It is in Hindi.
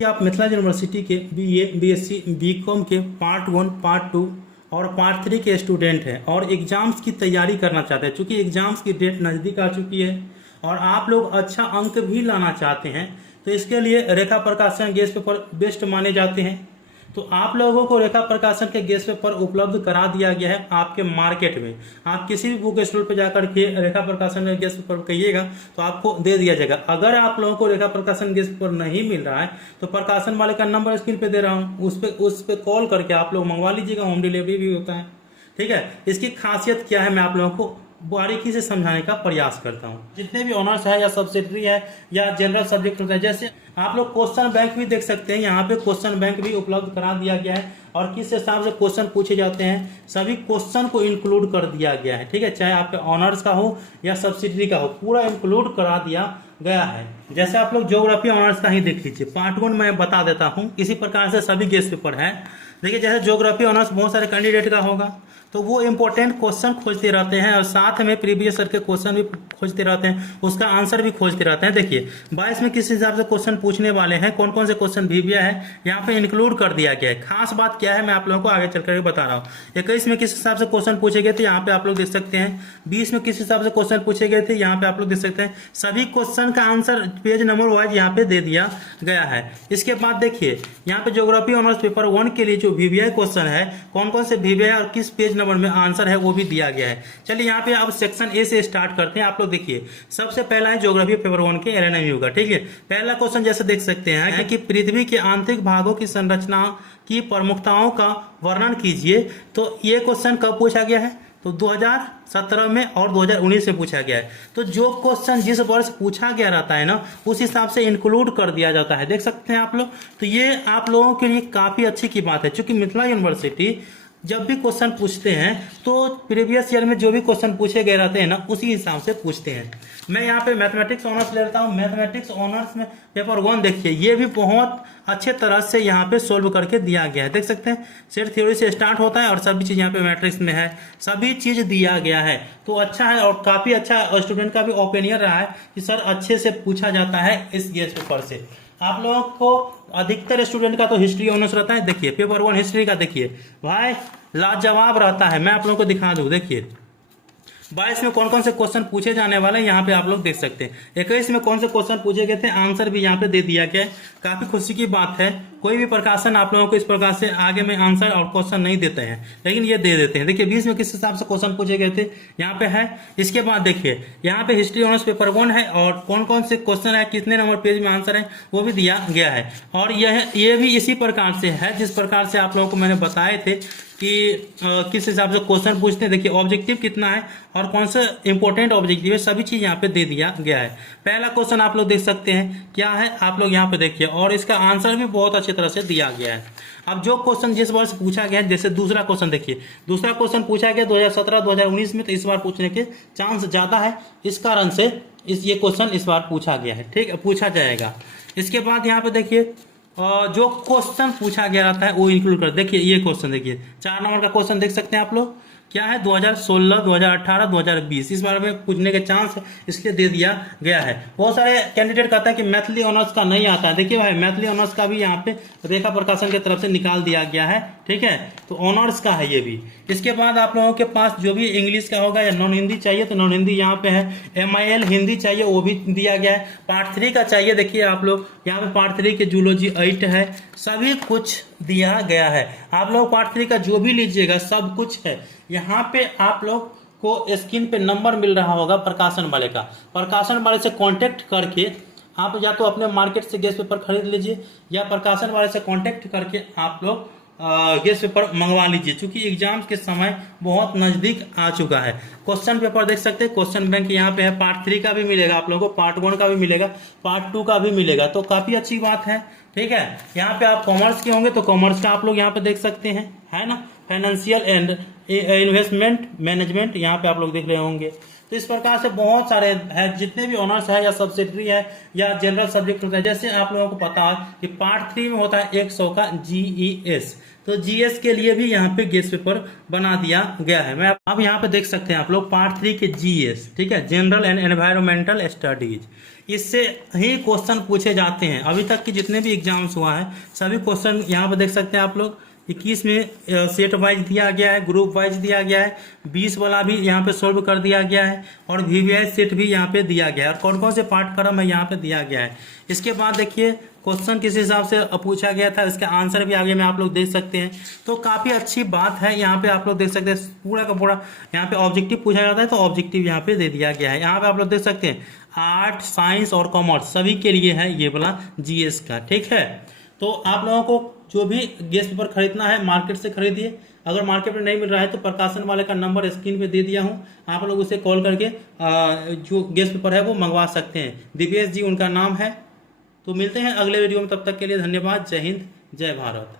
आप मिथिला यूनिवर्सिटी के बीए, बीएससी, बीकॉम के पार्ट 1, पार्ट 2 और पार्ट 3 के स्टूडेंट हैं और एग्जाम्स की तैयारी करना चाहते हैं। चूंकि एग्जाम्स की डेट नज़दीक आ चुकी है और आप लोग अच्छा अंक भी लाना चाहते हैं, तो इसके लिए रेखा प्रकाशन गेस्ट पेपर बेस्ट माने जाते हैं। तो आप लोगों को रेखा प्रकाशन के गेस्ट पेपर उपलब्ध करा दिया गया है आपके मार्केट में। आप किसी भी बुक स्टोर पर जाकर के रेखा प्रकाशन के गेस्ट पेपर कहिएगा तो आपको दे दिया जाएगा। अगर आप लोगों को रेखा प्रकाशन गेस्ट पेपर नहीं मिल रहा है तो प्रकाशन वाले का नंबर स्क्रीन पे दे रहा हूँ, उस पर कॉल करके आप लोग मंगवा लीजिएगा। होम डिलीवरी भी होता है। ठीक है, इसकी खासियत क्या है मैं आप लोगों को बारीकी से समझाने का प्रयास करता हूँ। जितने भी ऑनर्स है या सब्सिडरी है या जनरल सब्जेक्ट होता है, जैसे आप लोग क्वेश्चन बैंक भी देख सकते हैं, यहाँ पे क्वेश्चन बैंक भी उपलब्ध करा दिया गया है और किस हिसाब से क्वेश्चन पूछे जाते हैं सभी क्वेश्चन को इंक्लूड कर दिया गया है। ठीक है, चाहे आपके ऑनर्स का हो या सब्सिडरी का हो, पूरा इंक्लूड करा दिया गया है। जैसे आप लोग ज्योग्राफी ऑनर्स का ही देख लीजिए, पार्ट 1 मैं बता देता हूँ। इसी प्रकार से सभी गेस्ट पेपर है। देखिए, जैसे ज्योग्राफी ऑनर्स बहुत सारे कैंडिडेट का होगा तो वो इंपॉर्टेंट क्वेश्चन खोजते रहते हैं और साथ में प्रीवियस ईयर के क्वेश्चन भी खोजते रहते हैं, उसका आंसर भी खोजते रहते हैं। देखिए 22 में किस हिसाब से क्वेश्चन पूछने वाले हैं, कौन कौन से क्वेश्चन वीवीआई है यहाँ पे इंक्लूड कर दिया गया है। खास बात क्या है मैं आप लोगों को आगे चल करके बता रहा हूँ। 21 में किस हिसाब से क्वेश्चन पूछे गए थे यहाँ पे आप लोग देख सकते हैं। 20 में किस हिसाब से क्वेश्चन पूछे गए थे यहाँ पे आप लोग देख सकते हैं। सभी क्वेश्चन का आंसर पेज नंबर वाइज यहाँ पे दे दिया गया है। इसके बाद देखिए यहाँ पे ज्योग्राफी ऑनर्स पेपर 1 के लिए जो वीवीआई क्वेश्चन है, कौन कौन से वीवीआई और किस पेज नंबर में आंसर है वो भी दिया गया है। चलिए यहाँ पे अब सेक्शन ए से स्टार्ट करते हैं। आप लोग देखिए, सबसे पहला है ज्योग्राफी पेपर 1 के एलएनएमयू का। ठीक है, पहला क्वेश्चन जैसे देख सकते हैं कि पृथ्वी के आंतरिक भागों की संरचना की प्रमुखताओं का वर्णन कीजिए। तो ये क्वेश्चन कब पूछा गया है? तो 2017 में और 2019 में पूछा गया है। तो जो क्वेश्चन जिस वर्ष पूछा गया रहता है ना, उस हिसाब से इंक्लूड कर दिया जाता है। देख सकते हैं आप लोग। तो ये आप लोगों के लिए काफी अच्छी की बात है, क्योंकि मिथिला यूनिवर्सिटी जब भी क्वेश्चन पूछते हैं तो प्रीवियस ईयर में जो भी क्वेश्चन पूछे गए रहते हैं ना, उसी हिसाब से पूछते हैं। मैं यहाँ पे मैथमेटिक्स ऑनर्स लेता हूँ। मैथमेटिक्स ऑनर्स में पेपर 1 देखिए, ये भी बहुत अच्छे तरह से यहाँ पे सोल्व करके दिया गया है। देख सकते हैं, सेट थ्योरी से स्टार्ट होता है और सभी चीज़ यहाँ पे मैट्रिक्स में है, सभी चीज़ दिया गया है। तो अच्छा है और काफ़ी अच्छा स्टूडेंट का भी ओपिनियन रहा है कि सर अच्छे से पूछा जाता है इस गेस्ट पेपर से। आप लोगों को अधिकतर स्टूडेंट का तो हिस्ट्री ऑनर्स रहता है। देखिए पेपर 1 हिस्ट्री का देखिए भाई लाजवाब रहता है। मैं आप लोगों को दिखा दूं, देखिए 22 में कौन कौन से क्वेश्चन पूछे जाने वाले हैं यहाँ पे आप लोग देख सकते हैं। 21 में कौन से क्वेश्चन पूछे गए थे, आंसर भी यहाँ पे दे दिया गया है। काफी खुशी की बात है, कोई भी प्रकाशन आप लोगों को इस प्रकार से आगे में आंसर और क्वेश्चन नहीं देते हैं, लेकिन ये दे देते हैं। देखिए 20 में किस हिसाब से क्वेश्चन पूछे गए थे यहाँ पे है। इसके बाद देखिए यहाँ पे हिस्ट्री ऑनर्स पेपर 1 है और कौन कौन से क्वेश्चन है, कितने नंबर पेज में आंसर है वो भी दिया गया है। और ये भी इसी प्रकार से है जिस प्रकार से आप लोगों को मैंने बताए थे कि किस हिसाब से क्वेश्चन पूछते हैं। देखिए ऑब्जेक्टिव कितना है और कौन सा इंपॉर्टेंट ऑब्जेक्टिव है, सभी चीज यहाँ पे दे दिया गया है। पहला क्वेश्चन आप लोग देख सकते हैं क्या है, आप लोग यहाँ पे देखिए, और इसका आंसर भी बहुत अच्छी तरह से दिया गया है। अब जो क्वेश्चन जिस वर्ष पूछा गया है, जैसे दूसरा क्वेश्चन देखिए, दूसरा क्वेश्चन पूछा गया 2017 2019 में, तो इस बार पूछने के चांस ज्यादा है। इस कारण से ये क्वेश्चन इस बार पूछा गया है। ठीक है, पूछा जाएगा। इसके बाद यहाँ पे देखिए जो क्वेश्चन पूछा गया रहता है वो इंक्लूड कर। देखिए ये क्वेश्चन देखिए 4 नंबर का क्वेश्चन देख सकते हैं आप लोग, क्या है 2016 2018 2020 इस बारे में पूछने के चांस इसलिए दे दिया गया है। बहुत सारे कैंडिडेट कहते हैं कि मैथिली ऑनर्स का नहीं आता है। देखिए भाई मैथिली ऑनर्स का भी यहाँ पे रेखा प्रकाशन की तरफ से निकाल दिया गया है। ठीक है, तो ऑनर्स का है ये भी। इसके बाद आप लोगों के पास जो भी इंग्लिश का होगा या नॉन हिंदी चाहिए तो नॉन हिंदी यहाँ पे है। MIL हिंदी चाहिए वो भी दिया गया है। पार्ट 3 का चाहिए, देखिए आप लोग यहाँ पे पार्ट 3 के जूलॉजी 8 है, सभी कुछ दिया गया है। आप लोग पार्ट 3 का जो भी लीजिएगा सब कुछ है। यहाँ पे आप लोग को स्क्रीन पे नंबर मिल रहा होगा प्रकाशन वाले का। प्रकाशन वाले से कांटेक्ट करके आप या तो अपने मार्केट से गेस्ट पेपर खरीद लीजिए या प्रकाशन वाले से कांटेक्ट करके आप लोग गेस्ट पेपर मंगवा लीजिए, क्योंकि एग्जाम्स के समय बहुत नजदीक आ चुका है। क्वेश्चन पेपर देख सकते हैं, क्वेश्चन बैंक यहाँ पे है। पार्ट 3 का भी मिलेगा आप लोगों को, पार्ट 1 का भी मिलेगा, पार्ट 2 का भी मिलेगा, तो काफी अच्छी बात है। ठीक है, यहाँ पे आप कॉमर्स के होंगे तो कॉमर्स का आप लोग यहाँ पे देख सकते हैं, है ना। फाइनेंशियल एंड इन्वेस्टमेंट मैनेजमेंट यहाँ पे आप लोग देख रहे होंगे। तो इस प्रकार से बहुत सारे है, जितने भी ऑनर्स है या सब्सिडरी है या जनरल सब्जेक्ट होता है। जैसे आप लोगों को पता है कि पार्ट 3 में होता है 100 का GES, तो GS के लिए भी यहाँ पे गेस्ट पेपर बना दिया गया है। मैं अब यहाँ पे देख सकते हैं आप लोग पार्ट 3 के GS, ठीक है, जनरल एंड एनवायरमेंटल स्टडीज। इससे ही क्वेश्चन पूछे जाते हैं। अभी तक के जितने भी एग्जाम्स हुआ है सभी क्वेश्चन यहाँ पर देख सकते हैं आप लोग। 21 में सेट वाइज दिया गया है, ग्रुप वाइज दिया गया है, 20 वाला भी यहाँ पे सोल्व कर दिया गया है और वीवीआई सेट भी यहाँ पे दिया गया है और कौन कौन से पाठ्यक्रम है यहाँ पे दिया गया है। इसके बाद देखिए क्वेश्चन किस हिसाब से पूछा गया था, इसके आंसर भी आगे में आप लोग देख सकते हैं। तो काफ़ी अच्छी बात है, यहाँ पे आप लोग देख सकते हैं पूरा का पूरा यहाँ पे ऑब्जेक्टिव पूछा जाता है तो ऑब्जेक्टिव यहाँ पे दे दिया गया है। यहाँ पे आप लोग देख सकते हैं आर्ट, साइंस और कॉमर्स सभी के लिए है ये वाला जीएस का, ठीक है। तो आप लोगों को जो भी गेस्ट पेपर खरीदना है मार्केट से खरीदिए। अगर मार्केट में नहीं मिल रहा है तो प्रकाशन वाले का नंबर स्क्रीन पे दे दिया हूँ, आप लोग उसे कॉल करके जो गेस्ट पेपर है वो मंगवा सकते हैं। दिव्येश जी उनका नाम है। तो मिलते हैं अगले वीडियो में, तब तक के लिए धन्यवाद। जय हिंद, जय भारत।